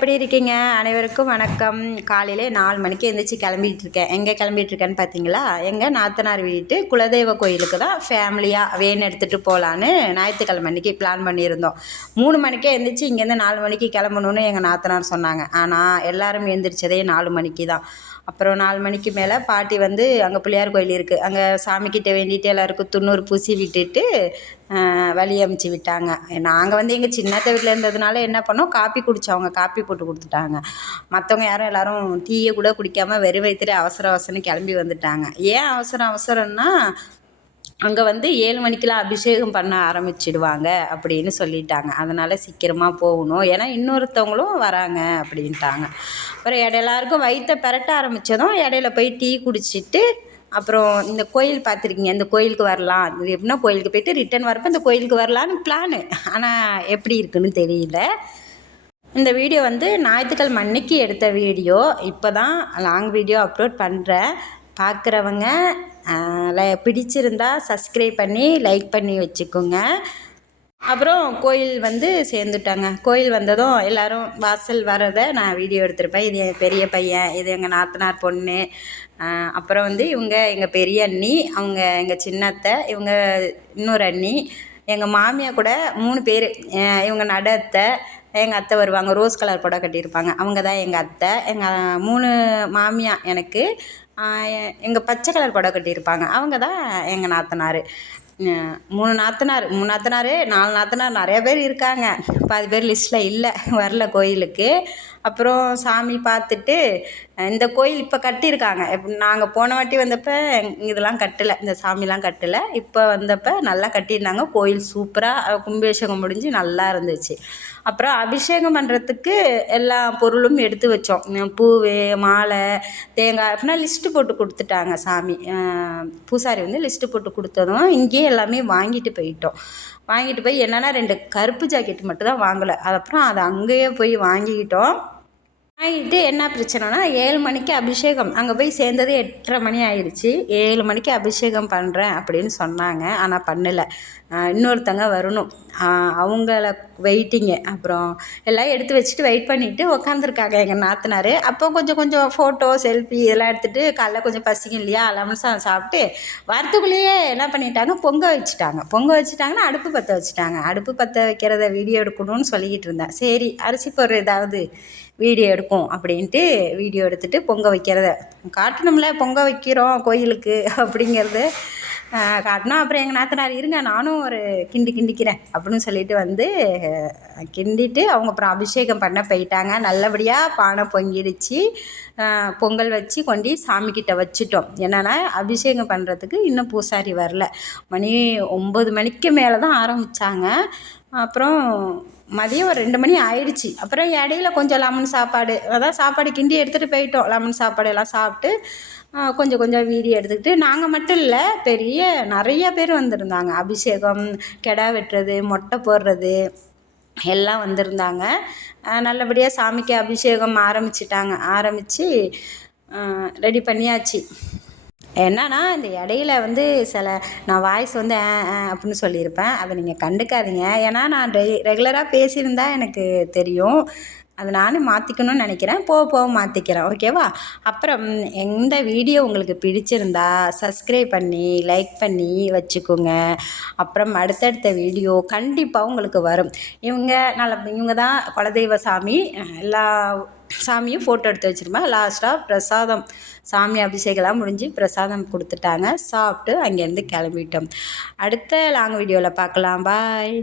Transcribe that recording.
எப்படி இருக்கீங்க? அனைவருக்கும் வணக்கம். காலையிலே 4 மணிக்கு எழுந்திரிச்சு கிளம்பிட்டு இருக்கேன். எங்கே கிளம்பிட்டு இருக்கேன்னு பார்த்தீங்களா? எங்கள் நாத்தனார் வீட்டு குலதெய்வ கோயிலுக்கு தான் ஃபேமிலியாக வேன் எடுத்துகிட்டு போகலான்னு ஞாயிற்றுக்கிழமை அன்றைக்கி பிளான் பண்ணியிருந்தோம். 3 மணிக்கே எழுந்திரிச்சு இங்கேருந்து 4 மணிக்கு கிளம்பணுன்னு எங்கள் நாத்தனார் சொன்னாங்க. ஆனால் எல்லாரும் எழுந்திரிச்சதே 4 மணிக்கு தான். அப்புறம் 4 மணிக்கு மேலே பாட்டி வந்து அங்கே பிள்ளையார் கோயில் இருக்குது, அங்கே சாமிக்கிட்ட வேண்டிட்டு எல்லாருக்கும் துண்ணூறு பூசி விட்டுட்டு வழி அமுச்சு விட்டாங்க. நாங்கள் வந்து எங்கள் சின்னத்த வீட்டில் இருந்ததுனால என்ன பண்ணோம், காப்பி குடித்தவங்க காப்பி போட்டு கொடுத்துட்டாங்க. மற்றவங்க யாரும் எல்லோரும் டீயை கூட குடிக்காமல் வெறும் வயிற்றுல அவசர அவசரம் கிளம்பி வந்துட்டாங்க. ஏன் அவசரம்னா அங்கே வந்து 7 மணிக்கெலாம் அபிஷேகம் பண்ண ஆரம்பிச்சிடுவாங்க அப்படின்னு சொல்லிட்டாங்க. அதனால் சீக்கிரமாக போகணும், ஏன்னா இன்னொருத்தவங்களும் வராங்க அப்படின்ட்டாங்க. அப்புறம் எல்லாருக்கும் வயிற்றை பெரட்ட ஆரம்பித்ததும் இடையில போய் டீ குடிச்சிட்டு அப்புறம் இந்த கோயில் பார்த்துருக்கீங்க, இந்த கோயிலுக்கு வரலாம், இது எப்படின்னா கோயிலுக்கு போய்ட்டு ரிட்டன் வரப்போ இந்த கோயிலுக்கு வரலான்னு பிளானு. ஆனால் எப்படி இருக்குன்னு தெரியல. இந்த வீடியோ வந்து ஞாயிற்றுக்கிழமை அன்னைக்கு எடுத்த வீடியோ. இப்போ தான் லாங் வீடியோ அப்லோட் பண்ணுறேன். பார்க்குறவங்க பிடிச்சிருந்தா சப்ஸ்கிரைப் பண்ணி லைக் பண்ணி வச்சுக்கோங்க. அப்புறம் கோயில் வந்து சேர்ந்துட்டாங்க. கோயில் வந்ததும் எல்லோரும் வாசல் வரதை நான் வீடியோ எடுத்திருப்பேன். இது என் பெரிய பையன், இது எங்கள் நாத்தனார் பொண்ணு, அப்புறம் வந்து இவங்க எங்கள் பெரிய அண்ணி, அவங்க எங்கள் சின்னத்தை, இவங்க இன்னொரு அண்ணி, எங்கள் மாமியார் கூட 3 பேர். இவங்க நடு அத்தை, எங்கள் அத்தை வருவாங்க, ரோஸ் கலர் புடவை கட்டியிருப்பாங்க, அவங்க தான் எங்கள் அத்தை. எங்கள் 3 மாமியார் எனக்கு, எங்கள் பச்சை கலர் புடவை கட்டியிருப்பாங்க, அவங்க தான் எங்கள் நாத்தனார். 3 நாத்தனார் 4 நாத்தனார், நிறைய பேர் இருக்காங்க. பாதி பேர் லிஸ்ட்டில் இல்லை, வரல கோயிலுக்கு. அப்புறம் சாமி பார்த்துட்டு இந்த கோயில் இப்போ கட்டியிருக்காங்க. நாங்கள் போன வாட்டி வந்தப்போ இதெல்லாம் கட்டலை, இந்த சாமிலாம் கட்டலை. இப்போ வந்தப்போ நல்லா கட்டியிருந்தாங்க. கோயில் சூப்பராக கும்பாபிஷேகம் முடிஞ்சு நல்லா இருந்துச்சு. அப்புறம் அபிஷேகம் பண்ணுறதுக்கு எல்லா பொருளும் எடுத்து வச்சோம். பூ, மாலை, தேங்காய் அப்படின்னா லிஸ்ட்டு போட்டு கொடுத்துட்டாங்க. சாமி பூசாரி வந்து லிஸ்ட்டு போட்டு கொடுத்ததும் இங்கேயே எல்லாமே வாங்கிட்டு போயிட்டோம். வாங்கிட்டு போய் என்னென்னா 2 கருப்பு ஜாக்கெட் மட்டும் தான் வாங்கலை. அப்புறம் அதை அங்கேயே போய் வாங்கிக்கிட்டோம். வாங்கிட்டு என்ன பிரச்சனைனா 7 மணிக்கு அபிஷேகம். அங்கே போய் சேர்ந்தது 8:30 மணி ஆயிடுச்சு. 7 மணிக்கு அபிஷேகம் பண்ணுறேன் அப்படின்னு சொன்னாங்க, ஆனால் பண்ணலை. இன்னொருத்தங்க வரணும், அவங்கள வெயிட்டிங்கு. அப்புறம் எல்லாம் எடுத்து வச்சுட்டு வெயிட் பண்ணிவிட்டு உக்காந்துருக்காங்க எங்கள் நாத்தனார். அப்போ கொஞ்சம் ஃபோட்டோ செல்ஃபி இதெல்லாம் எடுத்துகிட்டு, காலைல கொஞ்சம் பசிக்கும் இல்லையா, லெமன் சாதம் சாப்பிட்டு வரத்துக்குள்ளேயே என்ன பண்ணிட்டாங்க, பொங்க வச்சுட்டாங்கன்னா அடுப்பு பற்ற வச்சுட்டாங்க. அடுப்பு பற்ற வைக்கிறத வீடியோ எடுக்கணும்னு சொல்லிக்கிட்டு இருந்தேன். சரி அரிசி போடுற ஏதாவது வீடியோ எடுக்கும் அப்படின்ட்டு வீடியோ எடுத்துகிட்டு பொங்க வைக்கிறத காட்டணும்ல, பொங்க வைக்கிறோம் கோயிலுக்கு அப்படிங்கிறது காட்டினா. அப்புறம் எங்கள் நாத்தனார் இருங்க நானும் ஒரு கிண்டிக்கிறேன் அப்படின்னு சொல்லிட்டு வந்து கிண்டிட்டு அவங்க அப்புறம் அபிஷேகம் பண்ண போயிட்டாங்க. நல்லபடியாக பானை பொங்கிடுச்சு. பொங்கல் வச்சு கொண்டு சாமிக்கிட்ட வச்சுட்டோம். என்னென்னா அபிஷேகம் பண்ணுறதுக்கு இன்னும் பூசாரி வரல. மணி 9 மணிக்கு மேலே தான் ஆரம்பித்தாங்க. அப்புறம் மதியம் ஒரு 2 மணி ஆயிடுச்சு. அப்புறம் இடையில கொஞ்சம் லெமன் சாப்பாடு, அதான் சாப்பாடு கிண்டி எடுத்துகிட்டு போயிட்டோம். லெமன் சாப்பாடு எல்லாம் சாப்பிட்டு கொஞ்சம் வீடியோ எடுத்துக்கிட்டு, நாங்கள் மட்டும் இல்லை நிறைய பேர் வந்திருந்தாங்க. அபிஷேகம், கெடா வெட்டுறது, மொட்டை போடுறது எல்லாம் வந்திருந்தாங்க. நல்லபடியாக சாமிக்கு அபிஷேகம் ஆரம்பித்து ரெடி பண்ணியாச்சு. என்னன்னா இந்த இடையில வந்து நான் வாய்ஸ் வந்து அப்படின்னு சொல்லியிருப்பேன், அதை நீங்கள் கண்டுக்காதீங்க. ஏன்னா நான் ரெகுலராக பேசியிருந்தா எனக்கு தெரியும், அதை நானும் மாற்றிக்கணும்னு நினைக்கிறேன். போக மாற்றிக்கிறேன், ஓகேவா? அப்புறம் எந்த வீடியோ உங்களுக்கு பிடிச்சிருந்தா சப்ஸ்கிரைப் பண்ணி லைக் பண்ணி வச்சுக்கோங்க. அப்புறம் அடுத்தடுத்த வீடியோ கண்டிப்பாக உங்களுக்கு வரும். இவங்க தான் குலதெய்வ சாமி. எல்லா சாமியும் ஃபோட்டோ எடுத்து வச்சுருப்பேன். லாஸ்ட்டாக பிரசாதம், சாமி அபிஷேகம்லாம் முடிஞ்சு பிரசாதம் கொடுத்துட்டாங்க. சாப்பிட்டு அங்கேருந்து கிளம்பிட்டோம். அடுத்த லாங் வீடியோவில் பார்க்கலாம். பாய்.